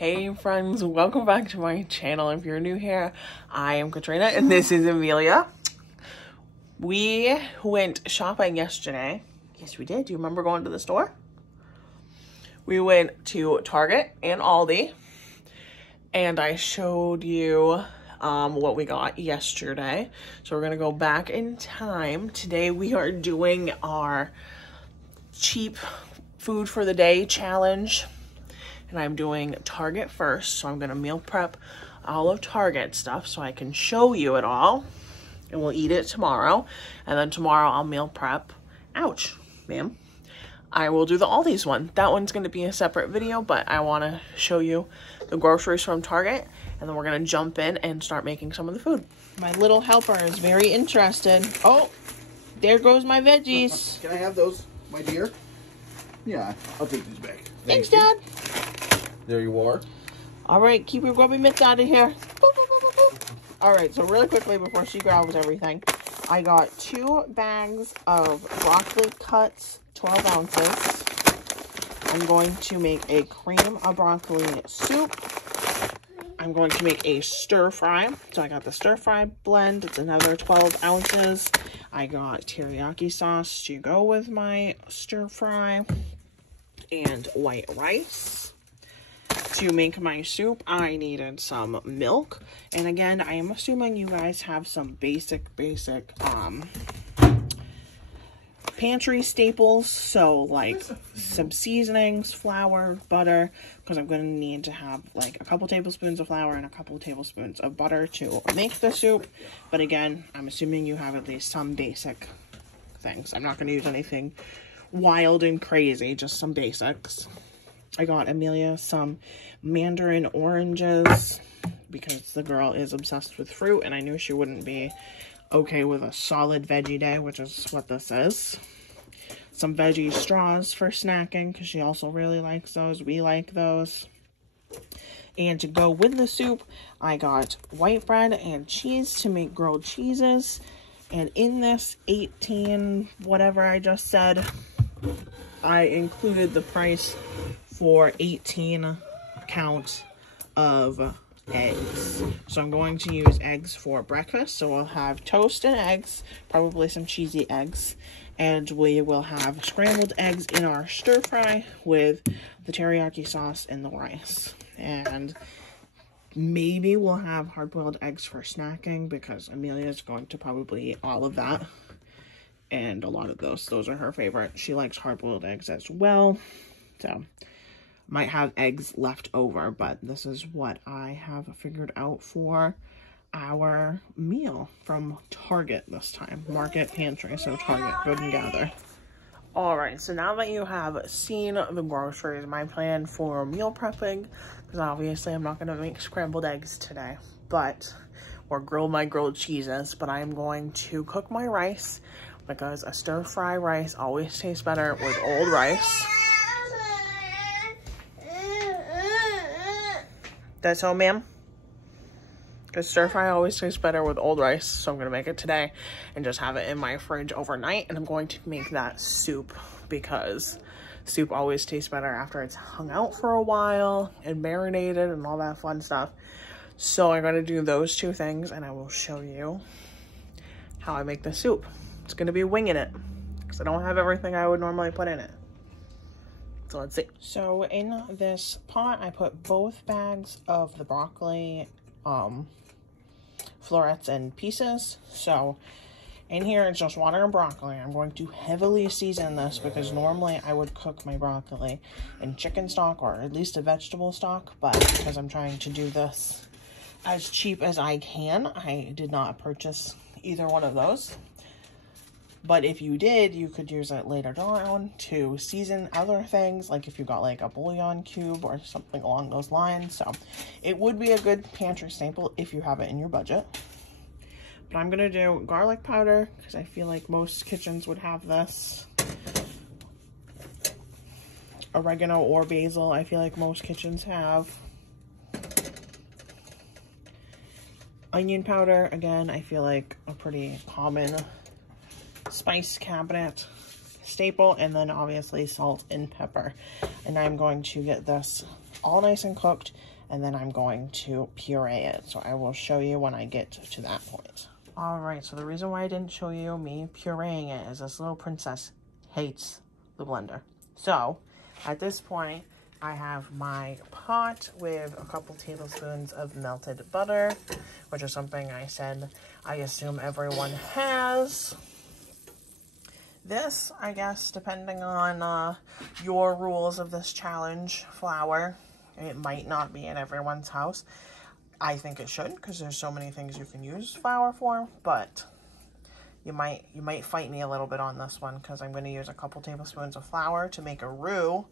Hey friends, welcome back to my channel. If you're new here, I am Katrina and this is Amelia. We went shopping yesterday. Yes, we did. Do you remember going to the store? We went to Target and Aldi and I showed you what we got yesterday. So we're gonna go back in time. Today we are doing our cheap food for the day challenge. And I'm doing Target first, so I'm gonna meal prep all of Target stuff so I can show you it all. And we'll eat it tomorrow. And then tomorrow I'll meal prep, ouch, ma'am. I will do the Aldi's one. That one's gonna be a separate video, but I wanna show you the groceries from Target. And then we're gonna jump in and start making some of the food. My little helper is very interested. Oh, there goes my veggies. Can I have those, my dear? Yeah, I'll take these back. Thanks, Dad. There you are. All right, keep your grubby mitts out of here. Boop, boop, boop, boop, boop. All right, so really quickly before she grabs everything, I got 2 bags of broccoli cuts, 12 ounces. I'm going to make a cream of broccoli soup. I'm going to make a stir fry. So I got the stir fry blend. It's another 12 ounces. I got teriyaki sauce to go with my stir fry and white rice. To make my soup, I needed some milk. And again, I am assuming you guys have some basic pantry staples. So like some seasonings, flour, butter, because I'm going to need to have like a couple tablespoons of flour and a couple of tablespoons of butter to make the soup. But again, I'm assuming you have at least some basic things. I'm not going to use anything wild and crazy, just some basics. I got Amelia some mandarin oranges because the girl is obsessed with fruit and I knew she wouldn't be okay with a solid veggie day, which is what this is. Some veggie straws for snacking because she also really likes those. We like those. And to go with the soup, I got white bread and cheese to make grilled cheeses. And in this 18 whatever I just said, I included the price for 18 count of eggs. So I'm going to use eggs for breakfast. So we'll have toast and eggs, probably some cheesy eggs. And we will have scrambled eggs in our stir fry with the teriyaki sauce and the rice. And maybe we'll have hard-boiled eggs for snacking because Amelia's going to probably eat all of that. And a lot of those are her favorite. She likes hard-boiled eggs as well. So might have eggs left over, but this is what I have figured out for our meal from Target this time. Market Pantry, so Target, Good and Gather. Alright, so now that you have seen the groceries, my plan for meal prepping, because obviously I'm not going to make scrambled eggs today, or grill my grilled cheeses, but I'm going to cook my rice, because a stir-fry rice always tastes better with old rice. That's all, ma'am? Because stir-fry always tastes better with old rice, so I'm going to make it today and just have it in my fridge overnight. And I'm going to make that soup because soup always tastes better after it's hung out for a while and marinated and all that fun stuff. So I'm going to do those 2 things and I will show you how I make the soup. It's going to be winging it because I don't have everything I would normally put in it. So let's see. So in this pot, I put both bags of the broccoli florets in pieces. So in here, it's just water and broccoli. I'm going to heavily season this because normally I would cook my broccoli in chicken stock or at least a vegetable stock. But because I'm trying to do this as cheap as I can, I did not purchase either one of those. But if you did, you could use it later on to season other things, like if you got like a bouillon cube or something along those lines. So it would be a good pantry staple if you have it in your budget. But I'm going to do garlic powder because I feel like most kitchens would have this. Oregano or basil, I feel like most kitchens have. Onion powder, again, I feel like a pretty common spice cabinet staple, and then obviously salt and pepper. And I'm going to get this all nice and cooked, and then I'm going to puree it. So I will show you when I get to that point. All right, so the reason why I didn't show you me pureeing it is this little princess hates the blender. So at this point, I have my pot with a couple tablespoons of melted butter, which is something I said I assume everyone has. This, I guess, depending on your rules of this challenge, flour, it might not be in everyone's house. I think it should, because there's so many things you can use flour for, but you might fight me a little bit on this one, because I'm going to use a couple tablespoons of flour to make a roux,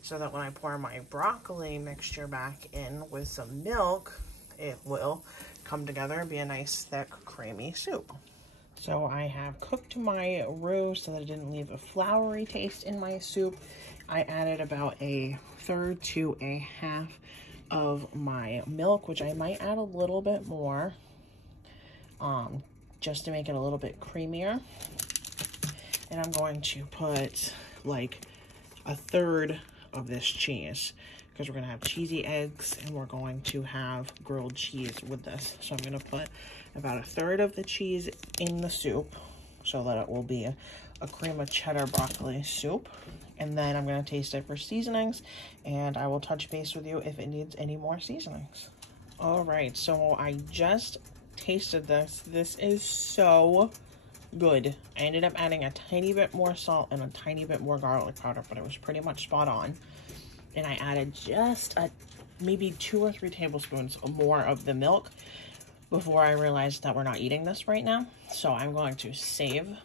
so that when I pour my broccoli mixture back in with some milk, it will come together and be a nice, thick, creamy soup. So I have cooked my roux so that it didn't leave a floury taste in my soup. I added about 1/3 to 1/2 of my milk, which I might add a little bit more, just to make it a little bit creamier. And I'm going to put like 1/3 of this cheese, because we're going to have cheesy eggs and we're going to have grilled cheese with this. So I'm going to put about 1/3 of the cheese in the soup so that it will be a cream of cheddar broccoli soup. And then I'm going to taste it for seasonings, and I will touch base with you if it needs any more seasonings. All right, so I just tasted this. This is so good. I ended up adding a tiny bit more salt and a tiny bit more garlic powder, but it was pretty much spot on. And I added just maybe 2 or 3 tablespoons more of the milk before I realized that we're not eating this right now. So I'm going to save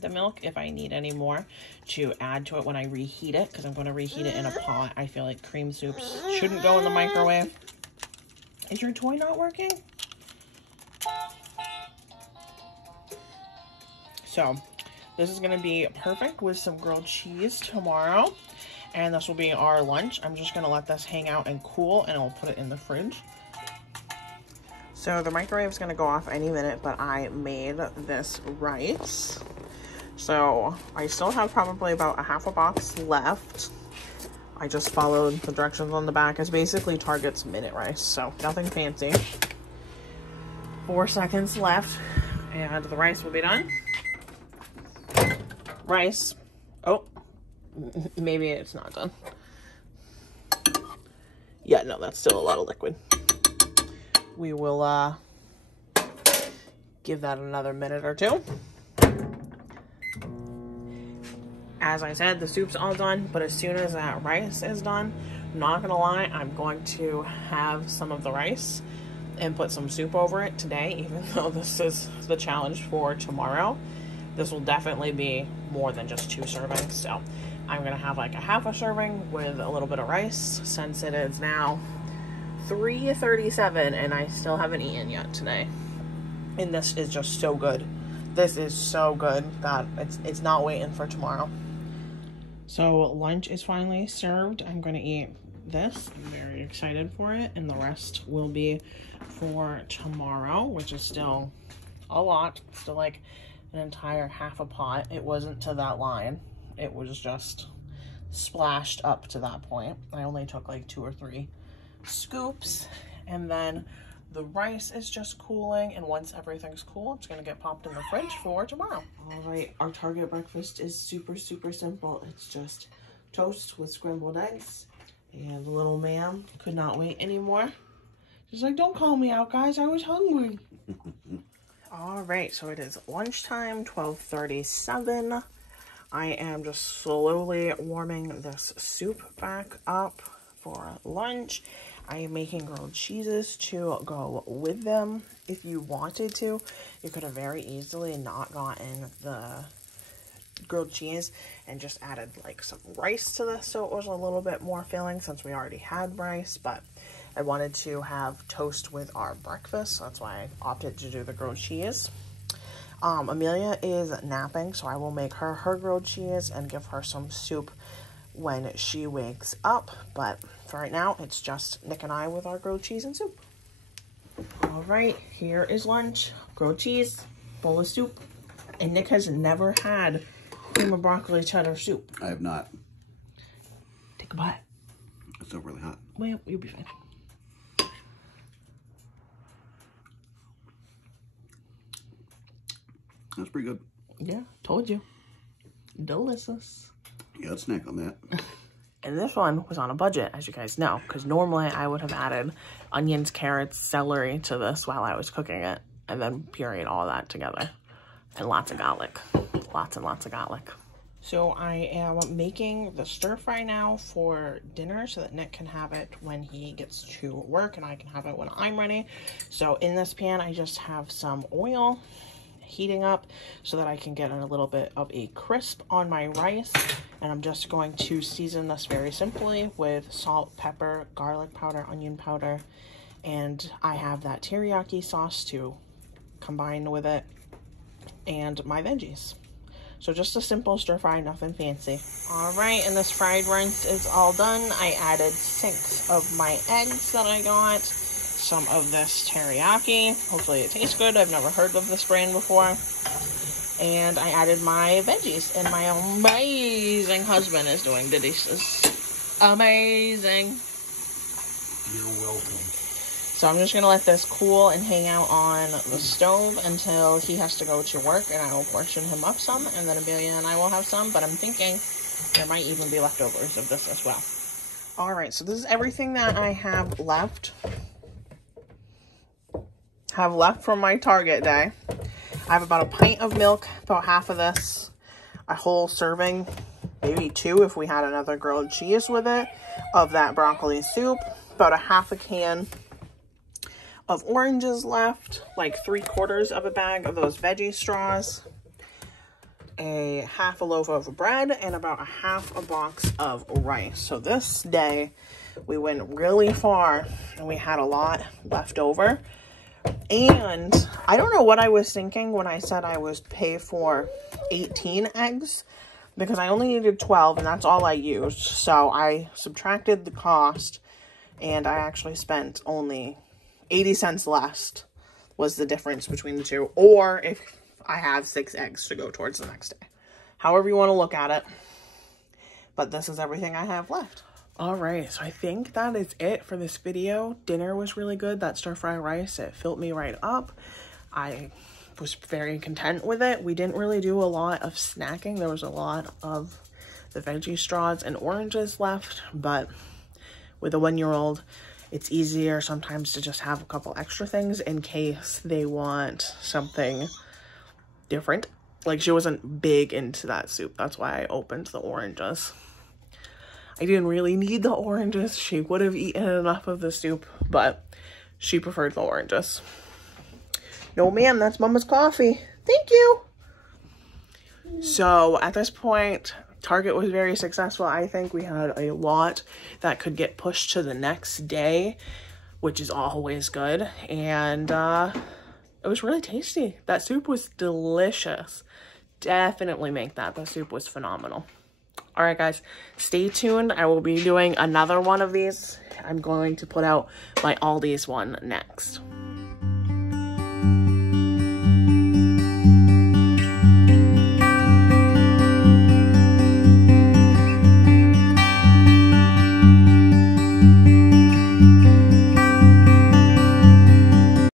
the milk if I need any more to add to it when I reheat it, because I'm going to reheat it in a pot. I feel like cream soups shouldn't go in the microwave. Is your toy not working? So this is going to be perfect with some grilled cheese tomorrow, and this will be our lunch. I'm just going to let this hang out and cool, and I'll put it in the fridge. So the microwave is going to go off any minute, but I made this rice. So I still have probably about 1/2 box left. I just followed the directions on the back. It's basically Target's minute rice, so nothing fancy. 4 seconds left, and the rice will be done. Rice. Oh, maybe it's not done. Yeah, no, that's still a lot of liquid. We will give that another minute or 2. As I said, the soup's all done, but as soon as that rice is done, I'm not gonna lie, I'm going to have some of the rice and put some soup over it today, even though this is the challenge for tomorrow. This will definitely be more than just 2 servings, so I'm gonna have like 1/2 serving with a little bit of rice, since it is now 3:37 and I still haven't eaten yet today. And this is just so good. This is so good that it's not waiting for tomorrow. So lunch is finally served. I'm gonna eat this. I'm very excited for it, and the rest will be for tomorrow, which is still a lot. Still like an entire 1/2 pot. It wasn't to that line. It was just splashed up to that point. I only took like 2 or 3 scoops, and then the rice is just cooling, and once everything's cool, it's gonna get popped in the fridge for tomorrow. All right, our Target breakfast is super, super simple. It's just toast with scrambled eggs, and the little man could not wait anymore. She's like, don't call me out, guys, I was hungry. All right, so it is lunchtime, 12:37. I am just slowly warming this soup back up for lunch. I am making grilled cheeses to go with them. If you wanted to, you could have very easily not gotten the grilled cheese and just added like some rice to this so it was a little bit more filling, since we already had rice, but I wanted to have toast with our breakfast, so that's why I opted to do the grilled cheese. Amelia is napping, so I will make her grilled cheese and give her some soup when she wakes up, but for right now, it's just Nick and I with our grilled cheese and soup. All right, here is lunch. Grilled cheese, bowl of soup, and Nick has never had cream of broccoli cheddar soup? I have not. Take a bite. It's not really hot. Well, you'll be fine. That's pretty good. Yeah, told you. Delicious. Yeah, let's snack on that. And this one was on a budget, as you guys know, because normally I would have added onions, carrots, celery to this while I was cooking it, and then pureed all that together. And lots of garlic. Lots and lots of garlic. So I am making the stir fry now for dinner so that Nick can have it when he gets to work and I can have it when I'm ready. So in this pan, I just have some oil heating up so that I can get a little bit of a crisp on my rice, and I'm just going to season this very simply with salt, pepper, garlic powder, onion powder, and I have that teriyaki sauce to combine with it and my veggies. So just a simple stir fry, nothing fancy. All right, and this fried rice is all done. I added 6 of my eggs that I got, some of this teriyaki. Hopefully it tastes good. I've never heard of this brand before. And I added my veggies, and my amazing husband is doing the dishes. Amazing. You're welcome. So I'm just gonna let this cool and hang out on the stove until he has to go to work, and I will portion him up some, and then Amelia and I will have some, but I'm thinking there might even be leftovers of this as well. All right, so this is everything that I have left from my Target day. I have about a pint of milk, about half of this, a whole serving, maybe 2 if we had another grilled cheese with it, of that broccoli soup, about a half a can of oranges left, like 3/4 of a bag of those veggie straws, a half a loaf of bread, and about a half a box of rice. So this day we went really far and we had a lot left over. And I don't know what I was thinking when I said I was pay for 18 eggs, because I only needed 12 and that's all I used. So I subtracted the cost and I actually spent only 80 cents less was the difference between the two, or if I have 6 eggs to go towards the next day. However you want to look at it. But this is everything I have left. All right, so I think that is it for this video. Dinner was really good. That stir-fry rice, it filled me right up. I was very content with it. We didn't really do a lot of snacking. There was a lot of the veggie straws and oranges left, but with a 1-year-old, it's easier sometimes to just have a couple extra things in case they want something different. Like, she wasn't big into that soup. That's why I opened the oranges. I didn't really need the oranges. She would have eaten enough of the soup, but she preferred the oranges. No, ma'am, that's Mama's coffee. Thank you. So at this point, Target was very successful. I think we had a lot that could get pushed to the next day, which is always good. And it was really tasty. That soup was delicious. Definitely make that. The soup was phenomenal. All right, guys, stay tuned. I will be doing another one of these. I'm going to put out my Aldi's one next.